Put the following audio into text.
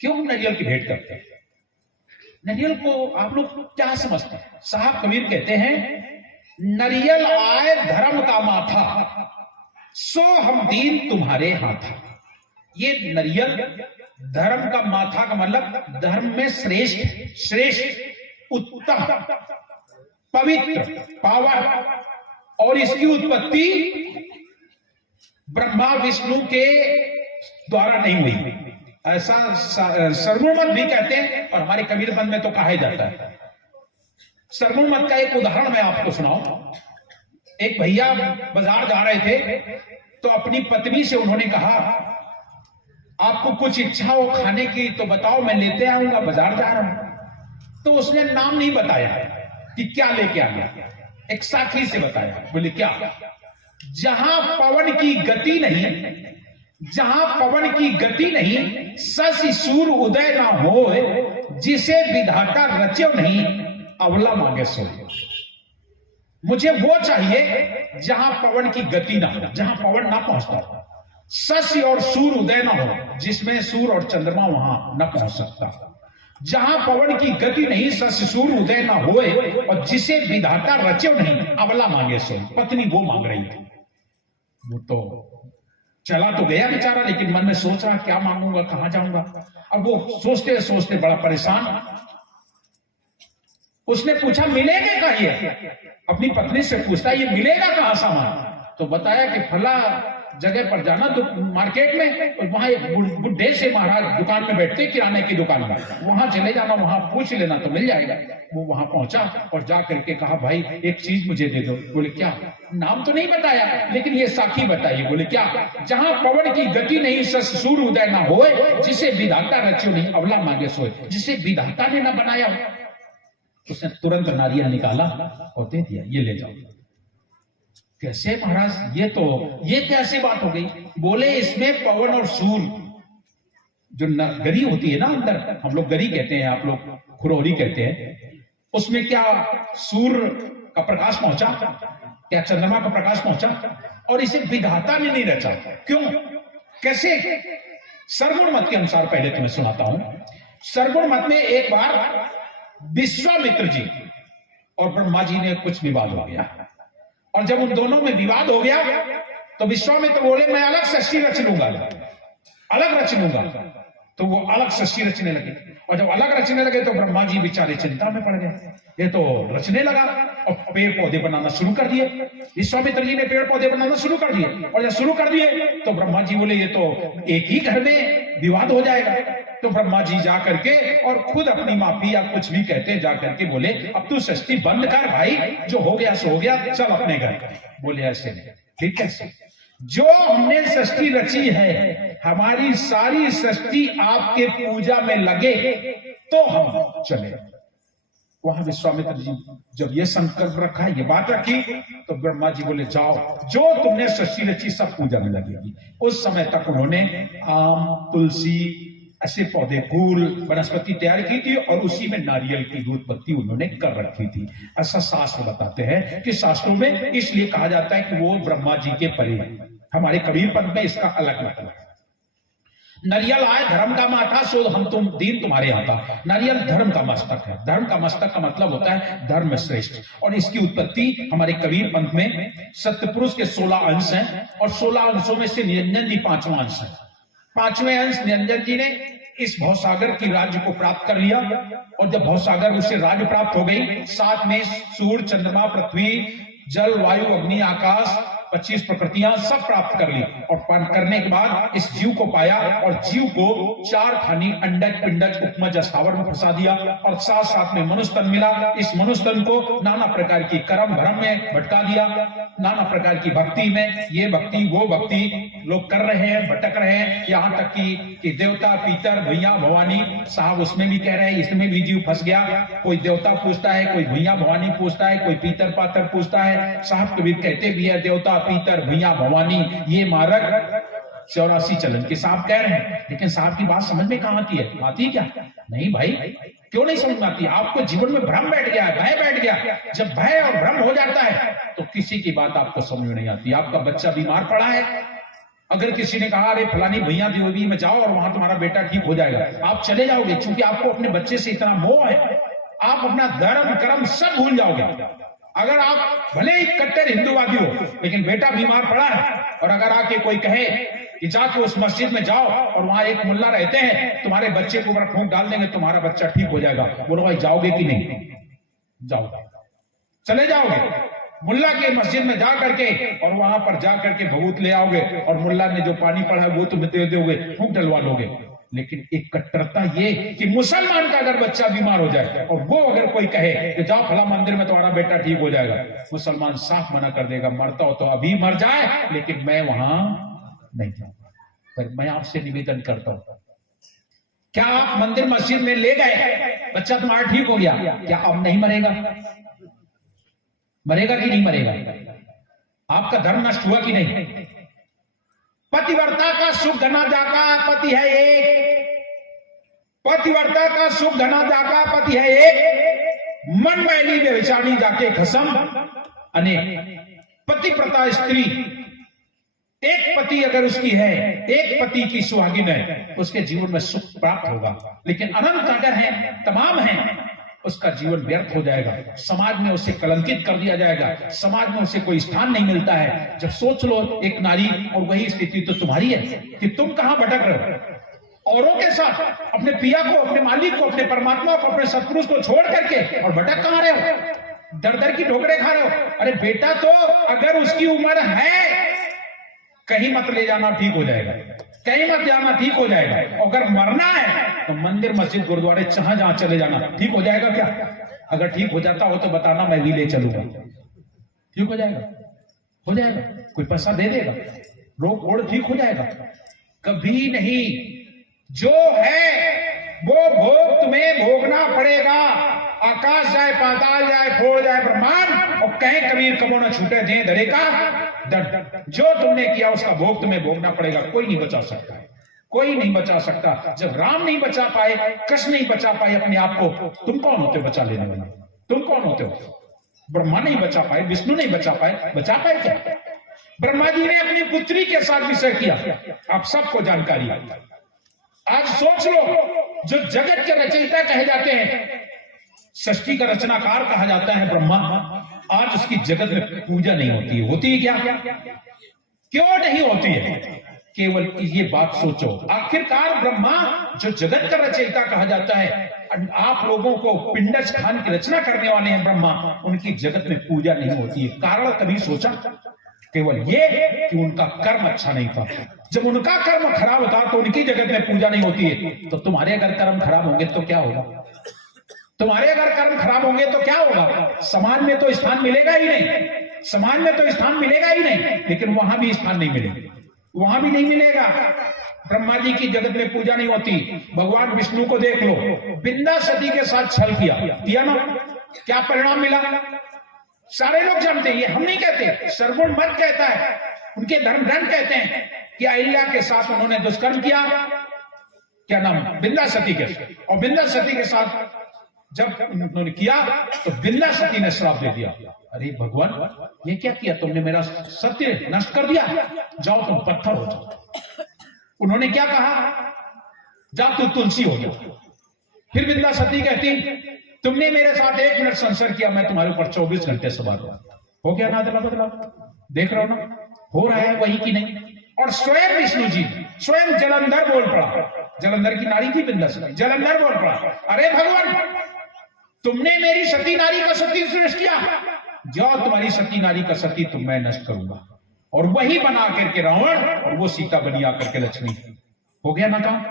क्यों नारियल की भेंट करते हैं? नारियल को आप लोग क्या समझते हैं? साहब कबीर कहते हैं, नारियल आए धर्म का माथा, सो हम दीन तुम्हारे हाथा। ये नारियल धर्म का माथा का मतलब धर्म में श्रेष्ठ, उत्तम, पवित्र, पावन, और इसकी उत्पत्ति ब्रह्मा विष्णु के द्वारा नहीं हुई, ऐसा सरगुण मत भी कहते हैं, और हमारे कबीर पंथ में तो कहा ही जाता है। सरगुण मत का एक उदाहरण मैं आपको सुनाऊं। एक भैया बाजार जा रहे थे, तो अपनी पत्नी से उन्होंने कहा, आपको कुछ इच्छा हो खाने की तो बताओ, मैं लेते आऊंगा, बाजार जा रहा हूं। तो उसने नाम नहीं बताया कि क्या लेके आ गया, एक साथी से बताया। बोले क्या? जहां पवन की गति नहीं, जहां पवन की गति नहीं, शशि सूर्य उदय ना हो, जिसे विधाता रच्यो नहीं, अवला मांगे सो। मुझे वो चाहिए जहां पवन की गति ना हो, जहां पवन ना पहुंचता हो, शशि और सूर्य उदय ना हो, जिसमें सूर्य और चंद्रमा वहां न पहुंच सकता, जहां पवन की गति नहीं, शशि सूर्य उदय ना होए, और जिसे विधाता रच्यो नहीं, अवला मांगे सो। पत्नी वो मांग रही थी। वो तो चला तो गया बेचारा, लेकिन मन में सोच रहा क्या मांगूंगा, कहां जाऊंगा। अब वो सोचते सोचते बड़ा परेशान। उसने पूछा, मिलेगा कहां ये? अपनी पत्नी से पूछता, ये मिलेगा कहां सामान? तो बताया कि फला जगह पर जाना, तो मार्केट में, और वहां एक बुढ़े से महाराज दुकान में बैठते, किराने की दुकान में, वहां चले जाना, वहां पूछ लेना तो मिल जाएगा। वो वहां पहुंचा और जा करके कहा, भाई एक चीज मुझे दे दो। बोले क्या? नाम तो नहीं बताया, लेकिन ये साखी बताइए। बोले क्या? जहां पवन की गति नहीं, शशि सूर्य उदय ना होए, जिसे विधाता रच्यो नहीं, अवला मांगे सोए। जिसे विधाता ने ना बनाया। उसने तुरंत नारियल निकाला और दे दिया, ये ले जाओ। कैसे महाराज? ये कैसी बात हो गई? बोले इसमें पवन और सूर्य, जो गरी होती है ना अंदर, हम लोग गरी कहते हैं, आप लोग खुरौरी कहते हैं, उसमें क्या सूर्य का प्रकाश पहुंचा? क्या चंद्रमा का प्रकाश पहुंचा? और इसे विधाता ने नहीं रचा। क्यों? कैसे? सरगुण मत के अनुसार पहले तुम्हें सुनाता हूं। सरगुण मत में एक बार विश्वामित्र जी और ब्रह्मा जी ने कुछ विवाद हो गया, और जब उन दोनों में विवाद हो गया तो विश्वामित्र बोले, मैं अलग सृष्टि रच लूंगा, अलग रच लूंगा। तो वो अलग सृष्टि रचने लगे, और जब अलग रचने लगे तो ब्रह्मा जी बेचारे चिंता में पड़ गए। ये तो रचने लगा और पेड़ पौधे बनाना शुरू कर दिए। विश्वामित्र जी ने पेड़ पौधे बनाना शुरू कर दिए, और जब शुरू कर दिए तो ब्रह्मा जी बोले, ये तो एक ही घर में विवाद हो जाएगा। तो ब्रह्मा जी जा करके और खुद अपनी माफी या कुछ भी कहते जा करके बोले, अब तू सृष्टि बंद कर भाई, जो हो गया सो हो गया, चल अपने घर। बोले ऐसे नहीं, ठीक है, जो हमने सृष्टि रची है, हमारी सारी सृष्टि आपके पूजा में लगे तो हम चले। वहां विश्वामित्र जी जब ये संकल्प रखा, ये बात रखी, तो ब्रह्मा जी बोले, जाओ, जो तुमने सृष्टि रची सब पूजा में लगेगी। उस समय तक उन्होंने आम, तुलसी, ऐसे पौधे, फूल, वनस्पति तैयार की थी, और उसी में नारियल की उत्पत्ति उन्होंने कर रखी थी। ऐसा शास्त्र बताते हैं कि शास्त्रों में इसलिए कहा जाता है कि वो ब्रह्मा जी के परे है। हमारे कबीर पंथ में इसका अलग मतलब है। नारियल आए धर्म का माथा, सो हम तुम दीन तुम्हारे हाथा। नारियल धर्म का मस्तक है। धर्म का मस्तक का मतलब होता है धर्म श्रेष्ठ, और इसकी उत्पत्ति हमारे कबीर पंथ में सत्यपुरुष के 16 अंश हैं, और 16 अंशों में से निरंजन जी 5वां अंश है। 5वें अंश निरंजन जी ने इस भवसागर की राज्य को प्राप्त कर लिया, और जब भवसागर उससे राज्य प्राप्त हो गई, साथ में सूर्य, चंद्रमा, पृथ्वी, जल, वायु, अग्नि, आकाश, 25 प्रकृतियां सब प्राप्त कर ली। और करने के बाद इस जीव को पाया, और जीव को 4 खानी अंडज, पिंडज, उपमज, स्थावर में फंसा दिया, और साथ साथ में मनुष्य तन मिला। इस मनुष्य तन को नाना प्रकार की कर्म भ्रम में भटका दिया, नाना प्रकार की भक्ति में, ये भक्ति वो भक्ति लोग कर रहे हैं, भटक रहे हैं, यहां तक कि देवता, पीतर, भैया, भवानी, साहब उसमें भी कह रहे हैं, इसमें भी जीव फंस गया। कोई देवता पूछता है, कोई भैया भवानी पूछता है, कोई पीतर पातर पूछता है। साहब कबीर कहते भी है, देवता, पीतर, भैया, भवानी, ये मार्ग 84 चलन के साहब कह रहे हैं। लेकिन साहब की बात समझ में कहां आती है? आती है क्या? नहीं भाई, क्यों नहीं समझ में आती? आपको जीवन में भ्रम बैठ गया, भय बैठ गया। जब भय और भ्रम हो जाता है तो किसी की बात आपको समझ में नहीं आती। आपका बच्चा बीमार पड़ा है, अगर किसी ने कहा अरे फलानी भैया देवी में जाओ और वहां तुम्हारा बेटा ठीक हो जाएगा, आप चले जाओगे, क्योंकि आपको अपने बच्चे से इतना मोह है, आप अपना धर्म कर्म सब भूल जाओगे। अगर आप भले ही कट्टर हिंदूवादी हो, लेकिन बेटा बीमार पड़ा है और अगर आके कोई कहे कि जाके उस मस्जिद में जाओ और वहां एक मुल्ला रहते हैं, तुम्हारे बच्चे के ऊपर फूंक डाल देंगे, तुम्हारा बच्चा ठीक हो जाएगा, बोलो भाई जाओगे कि नहीं? जाओगे, चले जाओगे मुल्ला के मस्जिद में जा करके और वहां पर जा करके भभूत ले आओगे और मुल्ला ने जो पानी पढ़ा है वो तुम दे दोगे, फूंक डलवा लोगे। लेकिन एक कट्टरता ये कि मुसलमान का अगर बच्चा बीमार हो जाए और वो अगर कोई कहे कि जाओ फला मंदिर में तुम्हारा बेटा ठीक हो जाएगा, मुसलमान साफ मना कर देगा, मरता हो तो अभी मर जाए, लेकिन मैं वहां नहीं जाऊंगा। मैं आपसे निवेदन करता हूं, क्या आप मंदिर मस्जिद में ले गए, बच्चा तुम्हारा ठीक हो गया, क्या अब नहीं मरेगा? मरेगा कि नहीं मरेगा? आपका धर्म नष्ट हुआ कि नहीं? पतिव्रता का सुख घना जाका पति है एक, पतिव्रता का सुख घना जाका पति है एक, मन मैली व्यभिचारी जाके खसम अनेक। पतिव्रता स्त्री, एक पति अगर उसकी है, एक पति की सुहागिन है, उसके जीवन में सुख प्राप्त होगा। लेकिन अनंत अगर है, तमाम है, उसका जीवन व्यर्थ हो जाएगा, समाज में उसे कलंकित कर दिया जाएगा, समाज में उसे कोई स्थान नहीं मिलता है। जब सोच लो एक नारी, और वही स्थिति तो तुम्हारी है कि तुम कहां भटक रहे हो, औरों के साथ, अपने पिया को, अपने मालिक को, अपने परमात्मा को, अपने सत्पुरुष को छोड़ करके, और भटक कहां रहे हो? दर दर की ठोकरें खा रहे हो। अरे बेटा तो अगर उसकी उम्र है, कहीं मत ले जाना, ठीक हो जाएगा, कहीं मत जाना, ठीक हो जाएगा। अगर मरना है तो मंदिर मस्जिद गुरुद्वारे जहां जहां चले जाना, ठीक हो जाएगा क्या? अगर ठीक हो जाता हो तो बताना, मैं भी ले चलूंगा। ठीक हो जाएगा, हो जाएगा, कोई पैसा दे देगा, रोग ओढ़ ठीक हो जाएगा? कभी नहीं। जो है वो भोग तुम्हें भोगना पड़ेगा। आकाश जाए, पाताल जाए, फोड़ जाए ब्रह्मांड, और कहीं कबीर कबो न छूटे दे धरे का दर्द। जो तुमने किया उसका भोग तुम्हें भोगना पड़ेगा, कोई नहीं बचा सकता, कोई नहीं बचा सकता। जब राम नहीं बचा पाए, कृष्ण नहीं बचा पाए अपने आप को, तुम कौन होते बचा लेने वाला? तुम कौन होते हो? ब्रह्मा नहीं बचा पाए, विष्णु नहीं बचा पाए, बचा पाए क्या? ब्रह्मा जी ने अपनी पुत्री के साथ विषय किया, आप सबको जानकारी। आज सोच लो, जो जगत के रचयिता कहे जाते हैं, सृष्टि का रचनाकार कहा जाता है ब्रह्मा, आज उसकी जगत में पूजा नहीं होती है। होती है क्या? क्यों नहीं होती है? केवल ये बात सोचो, आखिरकार ब्रह्मा जो जगत का रचयिता कहा जाता है, आप लोगों को पिंडज खान की रचना करने वाले हैं ब्रह्मा, उनकी जगत में पूजा नहीं होती है। कारण कभी सोचा? केवल ये कि उनका कर्म अच्छा नहीं था। जब उनका कर्म खराब होता तो उनकी जगत में पूजा नहीं होती है। तो तुम्हारे अगर कर्म खराब होंगे तो क्या होगा? तुम्हारे अगर कर्म खराब होंगे तो क्या होगा? समाज में तो स्थान मिलेगा ही नहीं, समाज में तो स्थान मिलेगा ही नहीं, लेकिन वहां भी स्थान नहीं मिलेगा, वहां भी नहीं मिलेगा। ब्रह्मा जी की जगत में पूजा नहीं होती। भगवान विष्णु को देख लो, बिंदा सती के साथ छल किया ना, क्या परिणाम मिला? सारे लोग जानते हैं, ये हम नहीं कहते, सर्वगुण मत कहता है, उनके धर्मग्रंथ कहते हैं कि अहिल्या के साथ उन्होंने दुष्कर्म किया, क्या नाम, बिंदा सती के, और बिंदा सती के साथ जब उन्होंने किया तो बिंदा सती ने श्राप दे दिया। अरे भगवान, ये क्या किया तुमने? मेरा सत्य नष्ट कर दिया, जाओ तुम पत्थर हो जाओ। उन्होंने क्या कहा? जा तू तुलसी हो जाओ। फिर बिंदा सती कहती, तुमने मेरे साथ 1 मिनट संसर्ग किया, मैं तुम्हारे ऊपर 24 घंटे सवार हो गया ना, अदला बदला। देख रहे हो ना, हो रहा है वही की नहीं। और स्वयं विष्णु जी स्वयं जलंधर बोल पड़ा, जलंधर की नारी थी बिंदा सती, जलंधर बोल पड़ा, अरे भगवान, तुमने मेरी सती नारी का सती नष्ट किया, जाओ तुम्हारी सती नारी का सती तो मैं नष्ट करूंगा। और वही बना करके रावण, और वो सीता बनी आकर के लक्ष्मी। हो गया ना काम?